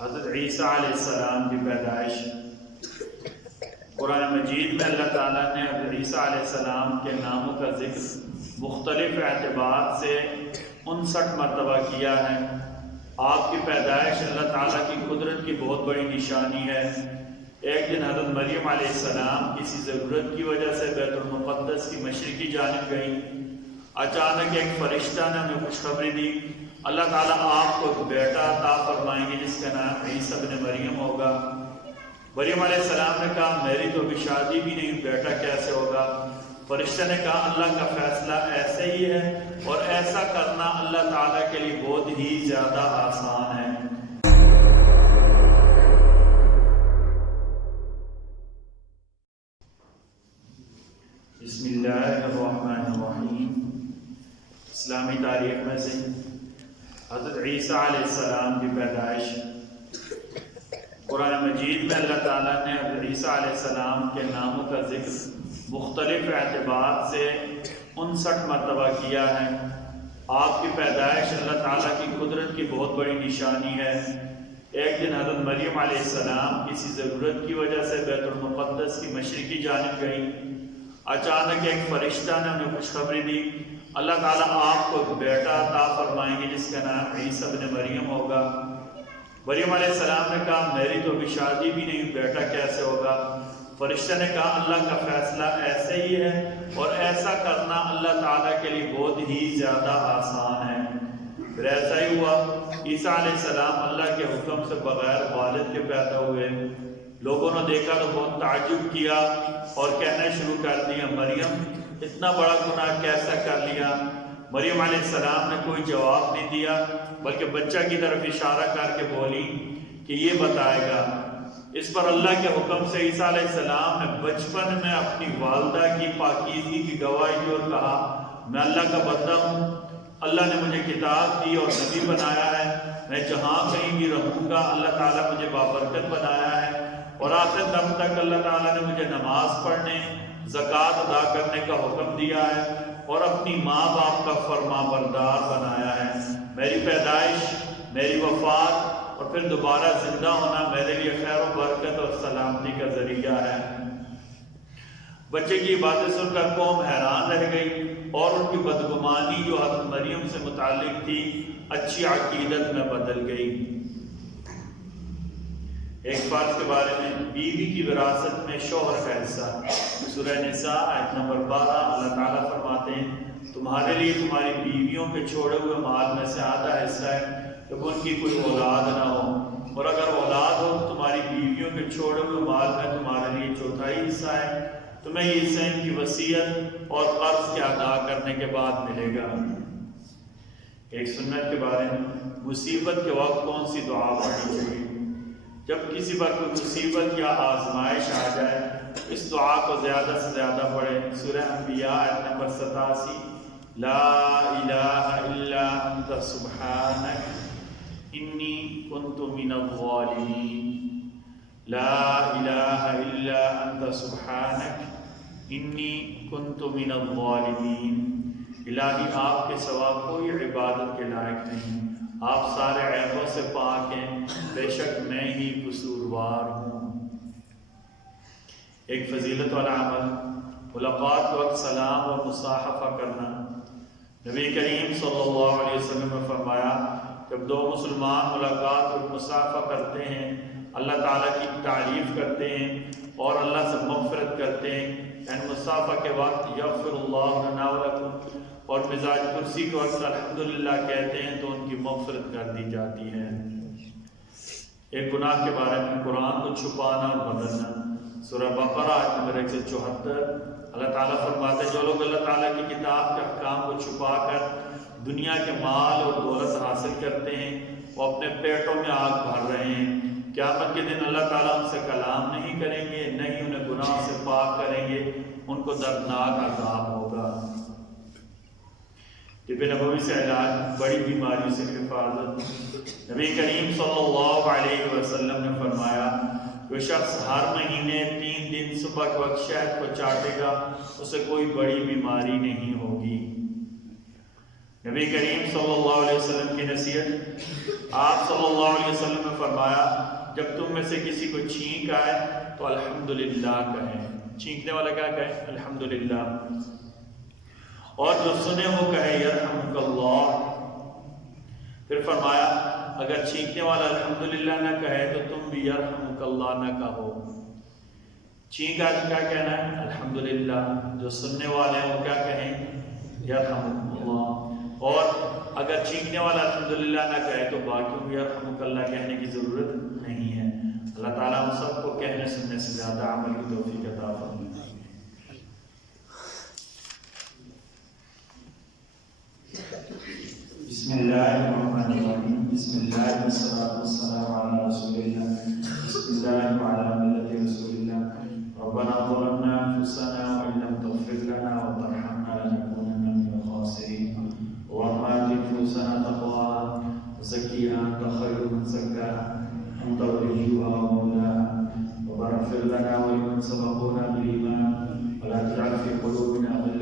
حضرت عیسیٰ علیہ السلام کی پیدائش۔ قرآن مجید میں اللہ تعالیٰ نے حضرت عیسیٰ علیہ السلام کے ناموں کا ذکر مختلف اعتبار سے 59 مرتبہ کیا ہے۔ آپ کی پیدائش اللہ تعالیٰ کی قدرت کی بہت بڑی نشانی ہے۔ ایک دن حضرت مریم علیہ السلام کسی ضرورت کی وجہ سے بیت المقدس کی مشرقی جانب گئیں۔ اچانک ایک فرشتہ نے انہیں خوشخبری دی، اللہ تعالیٰ آپ کو ایک بیٹا عطا فرمائیں گے جس کا نام عیسیٰ ابن مریم ہوگا۔ مریم علیہ السلام نے کہا میری تو ابھی شادی بھی نہیں، بیٹا کیسے ہوگا؟ فرشتہ نے کہا اللہ کا فیصلہ ایسے ہی ہے اور ایسا کرنا اللہ تعالیٰ کے لیے بہت ہی زیادہ آسان ہے۔ بسم اللہ الرحمن الرحیم۔ اسلامی تاریخ میں سے حضرت عیسیٰ علیہ السلام کی پیدائش۔ قرآن مجید میں اللہ تعالیٰ نے حضرت عیسیٰ علیہ السلام کے ناموں کا ذکر مختلف اعتبار سے 59 مرتبہ کیا ہے۔ آپ کی پیدائش اللہ تعالیٰ کی قدرت کی بہت بڑی نشانی ہے۔ ایک دن حضرت مریم علیہ السلام کسی ضرورت کی وجہ سے بیت المقدس کی مشرقی جانب گئیں۔ اچانک ایک فرشتہ نے انہیں خوشخبری دی، اللہ تعالیٰ آپ کو ایک بیٹا عطا فرمائیں گے جس کا نام عیسیٰ ابن مریم ہوگا۔ مریم علیہ السلام نے کہا میری تو ابھی شادی بھی نہیں، بیٹا کیسے ہوگا؟ فرشتہ نے کہا اللہ کا فیصلہ ایسے ہی ہے اور ایسا کرنا اللہ تعالیٰ کے لیے بہت ہی زیادہ آسان ہے۔ پھر ایسا ہی ہوا، عیسیٰ علیہ السلام اللہ کے حکم سے بغیر والد کے پیدا ہوئے۔ لوگوں نے دیکھا تو بہت تعجب کیا اور کہنا شروع کر دیا مریم اتنا بڑا گناہ کیسا کر لیا؟ مریم علیہ السلام نے کوئی جواب نہیں دیا بلکہ بچہ کی طرف اشارہ کر کے بولی کہ یہ بتائے گا۔ اس پر اللہ کے حکم سے عیسیٰ علیہ السلام نے بچپن میں اپنی والدہ کی پاکیزگی کی گواہی دی اور کہا میں اللہ کا بندہ ہوں، اللہ نے مجھے کتاب دی اور نبی بنایا ہے، میں جہاں کہیں بھی رہوں گا اللہ تعالیٰ مجھے بابرکت بنایا ہے اور آخر دم تک اللہ تعالیٰ نے مجھے نماز پڑھنے، زکوٰۃ ادا کرنے کا حکم دیا ہے اور اپنی ماں باپ کا فرما بردار بنایا ہے۔ میری پیدائش، میری وفات اور پھر دوبارہ زندہ ہونا میرے لیے خیر و برکت اور سلامتی کا ذریعہ ہے۔ بچے کی باتیں سن کر قوم حیران رہ گئی اور ان کی بدگمانی جو حضرت مریم سے متعلق تھی اچھی عقیدت میں بدل گئی۔ ایک فرض کے بارے میں، بیوی کی وراثت میں شوہر کا حصہ۔ سورہ نساء آیت نمبر 12 اللہ تعالیٰ فرماتے ہیں تمہارے لیے تمہاری بیویوں کے چھوڑے ہوئے مال میں سے آدھا حصہ ہے جب ان کی کوئی اولاد نہ ہو، اور اگر اولاد ہو تو تمہاری بیویوں کے چھوڑے ہوئے مال میں تمہارے لیے چوتھائی حصہ ہے، تمہیں یہ حصہ ان کی وصیت اور قرض کے ادا کرنے کے بعد ملے گا۔ ایک سنت کے بارے میں، مصیبت کے وقت کون سی دعا پڑھنی چاہیے؟ جب کسی پر کوئی مصیبت یا آزمائش آ جائے اس دعا کو زیادہ سے زیادہ پڑھیں۔ سورہ انبیاء آیت نمبر 87، لا الہ الا انت سبحانک انی کنت من الظالمین، لا الہ الا انت سبحانک انی کنت من الظالمین۔ الہی آپ کے سوا کوئی عبادت کے لائق نہیں، آپ سارے عیبوں سے پاک ہیں، بے شک میں ہی قصوروار ہوں۔ ایک فضیلت والا عمل، ملاقات کے وقت سلام اور مصاحبہ کرنا۔ نبی کریم صلی اللہ علیہ وسلم نے فرمایا جب دو مسلمان ملاقات اور مصاحبہ کرتے ہیں اللہ تعالیٰ کی تعریف کرتے ہیں اور اللہ سے مغفرت کرتے ہیں، یعنی مصاحبہ کے وقت یغفر اللہ لنا ولکم اور مزاج کرسی کے وقت الحمدللہ کہتے ہیں تو ان کی مغفرت کر دی جاتی ہے۔ ایک گناہ کے بارے میں، قرآن کو چھپانا اور بدلنا۔ سورہ بقرہ آیت نمبر 174 اللہ تعالیٰ فرماتے ہیں جو لوگ اللہ تعالیٰ کی کتاب کے احکام کو چھپا کر دنیا کے مال اور دولت حاصل کرتے ہیں وہ اپنے پیٹوں میں آگ بھر رہے ہیں۔ قیامت کے دن اللہ تعالیٰ ان سے کلام نہیں کریں گے، نہ ہی انہیں گناہ سے پاک کریں گے، ان کو دردناک عذاب ہوگا۔ طب نبوی سے علاج، بڑی بیماریوں سے حفاظت۔ نبی کریم صلی اللہ علیہ وسلم نے فرمایا جو شخص ہر مہینے 3 دن صبح کے وقت شہد کو چاٹے گا اسے کوئی بڑی بیماری نہیں ہوگی۔ نبی کریم صلی اللہ علیہ وسلم کی نصیحت، آپ صلی اللہ علیہ وسلم نے فرمایا جب تم میں سے کسی کو چھینک آئے تو الحمدللہ کہیں۔ چھینکنے والا کیا کہے؟ الحمدللہ۔ اور جو سنے وہ کہے یرحمک اللہ۔ پھر فرمایا اگر چھینکنے والا الحمدللہ نہ کہے تو تم بھی یرحمک اللہ نہ کہو۔ چھینک آج کیا کہنا ہے؟ الحمدللہ۔ جو سننے والے ہیں وہ کیا کہیں؟ یرحمک اللہ۔ اور اگر چھینکنے والا الحمدللہ نہ کہے تو باقیوں کو یرحمک اللہ کہنے کی ضرورت نہیں ہے۔ اللہ تعالیٰ ہم سب کو کہنے سننے سے زیادہ عمل کی توفیق عطا فرمائے۔ بسم اللہ الرحمن الرحیم، بسم اللہ والصلاة والسلام علی رسول اللہ، بسم اللہ وعلی ملت رسول اللہ۔ ربنا ظلمنا انفسنا وان لم تغفر لنا وترحمنا لنكونن من الخاسرین۔ اللهم آت نفوسنا تقواها وزكها انت خير من زكاها انت وليها ومولاها، ربنا اغفر لنا ولمن سبقونا بالايمان ولا تجعل في قلوبنا